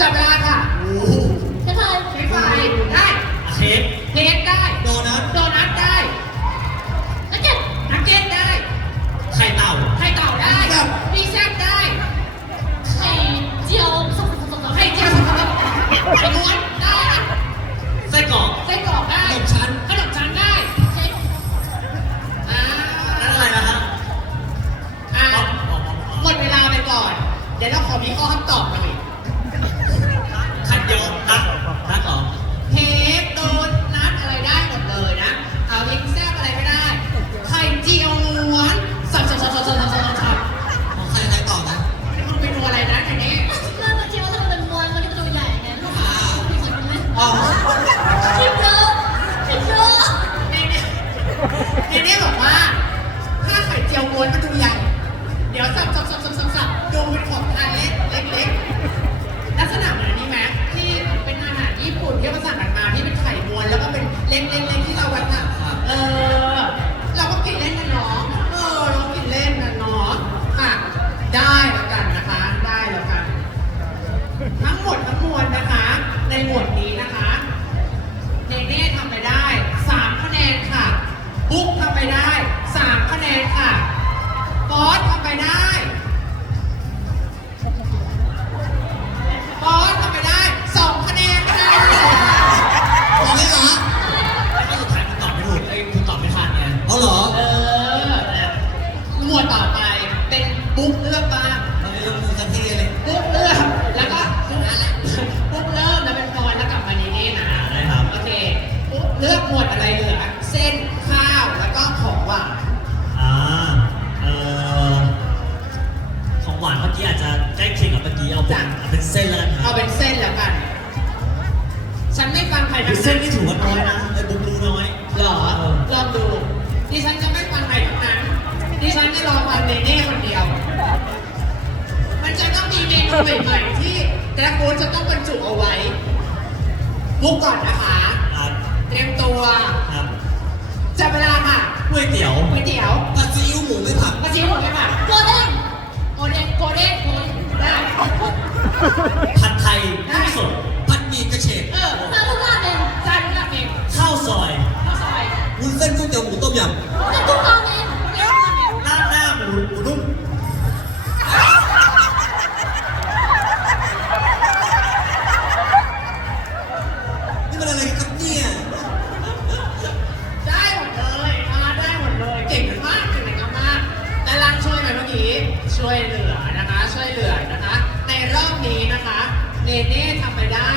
จับเวลาค่ะโอ้โหใช่ไหมเค้กไฟได้เค้กเค้กได้โดนัทโดนัทได้นักเก็ตนักเก็ตได้ไข่เต่าไข่เต่าได้มีแซ่บได้ไข่เจียวสดสดสดไข่เจียวสดๆไข่ม้วนได้นะไส้กรอกไส้กรอกได้ขนมชั้นขนมชั้นได้เค้กอ่านั่นอะไรนะครับอ่าอ๋ออ๋ออ๋อหมดเวลาไปก่อน เดี๋ยวเราขอมีข้อคำตอบหน่อ เนเน่บอกว่า ถ้าไข่เจียวม้วนมันดูใหญ่ เอาเหรอเออนะหมวดต่อไปเป็นบุ๊กเลือกบ้างเราไม่รู้คุณสักทีเลยปุ๊บเริ่มแล้วก็ปุ๊บปุ๊บเริ่มแล้วเป็นฟอยแล้วกลับมานี่นี่นะได้ครับโอเคปุ๊บเลือกหมวดอะไรเหลือเส้นข้าวแล้วก็ของหวานอ่าเอ่อของหวานเมื่อกี้อาจจะใกล้เคียงกับเมื่อกี้เอาเป็นเอาเป็นเส้นแล้วกันครัเอาบเป็นเส้นแล้วกัน ฉันไม่ฟังใครเป็ทั้นงเส้นั้นนที่ถือว่าน้อยนะไอ้บุ๊กรู้น้อยหรอลองดู ดิฉันจะไม่ฟังใครทั้งนั้น ดิฉันจะรอฟังเนเน่คนเดียว มันจะต้องมีเมนูใหม่ๆที่แกร็บฟูดจะต้องบรรจุเอาไว้บุ๊กก่อนนะคะ ครับเตรียมตัวครับจับเวลาค่ะก๋วยเตี๋ยวก๋วยเตี๋ยวผัดซีอิ๊วหมูไม่ผักมาชิมหมดเลยค่ะโกลเด้นโกเด้นโกเด้นโกเด้นได้ ผัดไทยกุ้งสด ช่วยเหลือนะคะ ช่วยเหลือนะคะ ในรอบนี้นะคะเนเน่ทำไปได้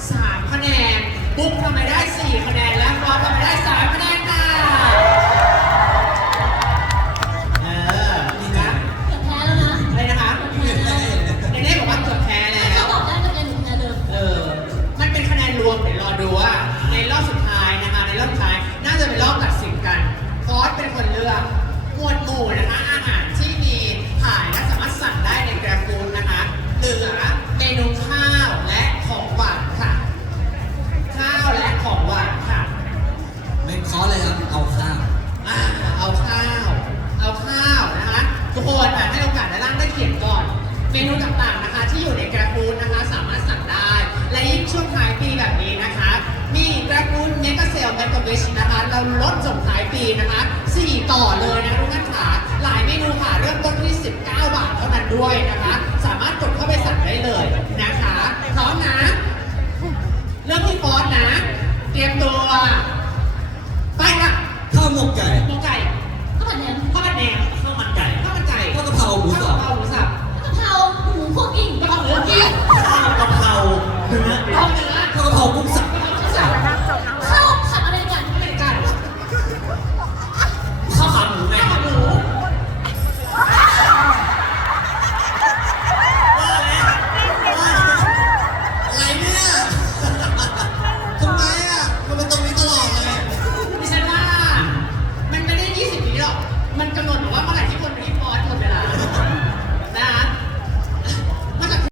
3คะแนนบุ๊กทำไปได้4คะแนนและฟอสทำไปได้3คะแนนค่ะเออดีนะเกือบแพ้แล้วนะอะไรนะคะเนเน่บอกว่าเกือบแพ้แล้ถ้าวตอบได้ก็จะหนึ่งคะแนนเดิมเออ มันเป็นคะแนนรวมเดี๋ยวรอดูว่าในรอบสุดท้ายนะคะ ในรอบสุดท้ายน่าจะเป็นรอบตัดสินกันฟอสเป็นคนเลือกหมวดหมู่นะคะอาหารที่ อะล่างได้เขียนก่อน เมนูต่างๆนะคะ ที่อยู่ใน Grab Food นะคะสามารถสั่งได้ และยิ่งช่วงท้ายปีแบบนี้นะคะ มี Grab Food Mega Sale Mega Wish นะคะเราลดส่งท้ายปีนะคะ4ต่อเลยนะทุกท่านค่ะหลายเมนูค่ะเริ่มต้นที่ 19 บาทเท่านั้นด้วยนะคะ สามารถกดเข้าไปสั่งได้เลยนะคะพร้อมนะเริ่มที่ฟอนนะ เตรียมตัว 꼭